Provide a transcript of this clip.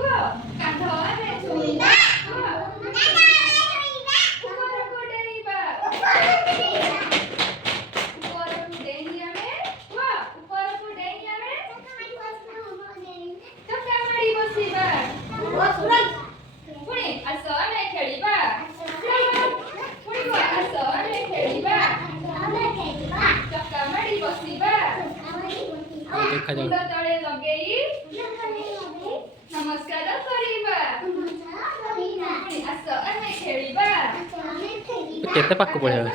କୁହ କାନ୍ଧ ଆମେ ଛୁଇଁବା କୁହ ଉପରକୁ ଡେଇଁବା ଉପରକୁ ଡେଇଁ ଆମେ କୁହ ଉପରକୁ ଡେଇଁ ଆମେ ଚକା ମାଡ଼ି ବସିବା ପୁଣି ଆସ ଆମେ ଖେଳିବା ପୁଣି କୁହ ଆସ ଆମେ ଖେଳିବା ଚକା ମାଡ଼ି ବସିବା ମୁଣ୍ଡ ତଳେ ଲଗେଇ ନମସ୍କାର କରିବା ପୁଣି ଆସ ଆମେ ଖେଳିବା କେତେ ପାଖକୁ ପଳେଇବା